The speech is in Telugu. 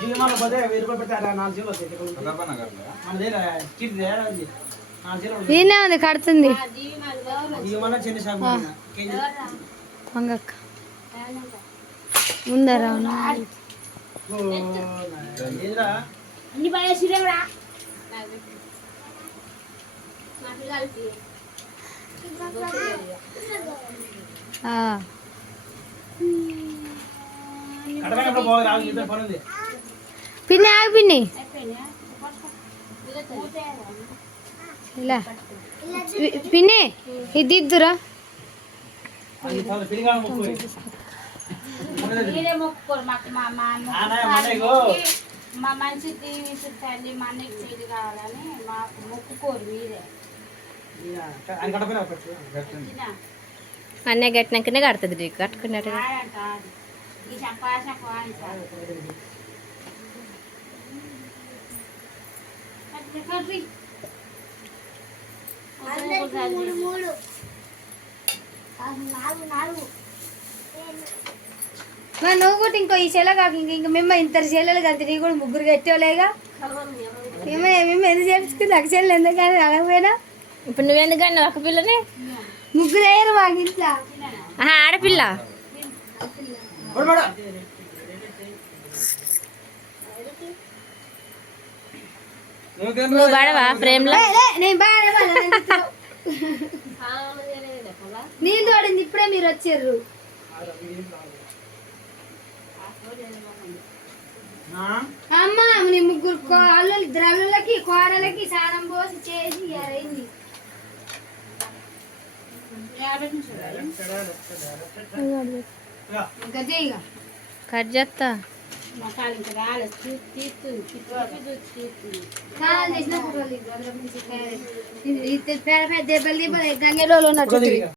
జీవమాన పదే 1000 రూపాయలు పెట్టి 4 జీవలు వస్తాయి. ఈయనే ఉంది కడుతుంది మంగక్క ముందర పిన్ని ఆగు పిన్ని ఇలా పిన్ని ఇది ఇద్దురా మా మంచి తల్లి మా అన్నకి చేతి కావాలని మాకు మొక్కుకోరు మీరే అన్నయ్య కట్టినాకనే కడుతుంది కట్టుకున్నట్టు ఈ సంపాదన నువ్వు కూడా ఇంకో ఈ చెల్ల కాక ఇంక మేము ఇంత చెల్లెలు కలిసి నీ కూడా ముగ్గురు కట్టేవాళ్ళేగా మేము ఎందుకు చేపించుకుని నాకు చెల్లెలు ఎందుకని అడగపోయినా ఇప్పుడు నువ్వెందుకన్నా ఒక పిల్లని ముగ్గురు అయ్యారు మాకు ఇంట్లో ఆడపిల్ల నువ్వు పడవా ఫ్రేమ్ లో నీళ్ళు తోడింది ఇప్పుడే మీరు వచ్చారు అమ్మ నీ ముగ్గురు అల్లులు ఇద్దరు అల్లులకి కోడలకి సారం పోసి చేసి అయింది కట్ చేస్తా దెబ్బలు దెబ్బలు గంగలో ఉన్నట్టు